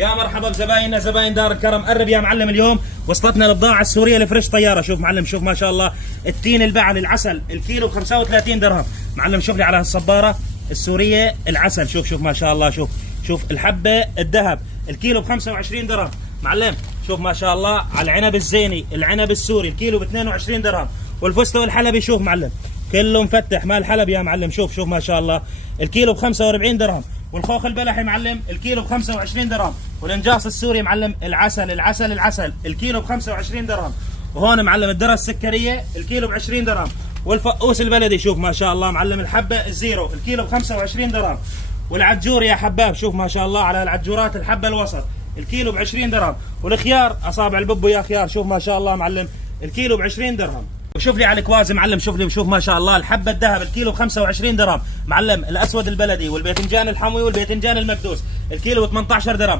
يا مرحبا بزبايننا زباين دار الكرم. قرب يا معلم، اليوم وصلتنا البضاعة السورية الفريش طيارة. شوف معلم، شوف ما شاء الله التين البعل العسل الكيلو ب 35 درهم. معلم شوف لي على هالصبارة السورية العسل، شوف ما شاء الله. شوف الحبة الذهب الكيلو ب 25 درهم. معلم شوف ما شاء الله على العنب الزيني العنب السوري الكيلو ب 22 درهم. والفستق الحلبي شوف معلم كله مفتح مال حلب يا معلم. شوف ما شاء الله الكيلو ب 45 درهم. والخوخ البلحي معلم الكيلو ب 25 درهم. والانجاص السوري معلم العسل الكيلو ب 25 درهم. وهون معلم الذرة السكرية الكيلو ب 20 درهم. والفقوس البلدي شوف ما شاء الله معلم الحبة الزيرو الكيلو ب 25 درهم. والعجور يا حباب شوف ما شاء الله على العجورات الحبة الوسط الكيلو ب 20 درهم. والخيار اصابع الببو يا خيار شوف ما شاء الله معلم الكيلو ب 20 درهم. وشوف لي على الكوازي معلم، شوف ما شاء الله الحبة الذهب الكيلو ب 25 درهم. معلم الاسود البلدي والباذنجان الحموي والباذنجان المكدوس الكيلو ب 18 درهم.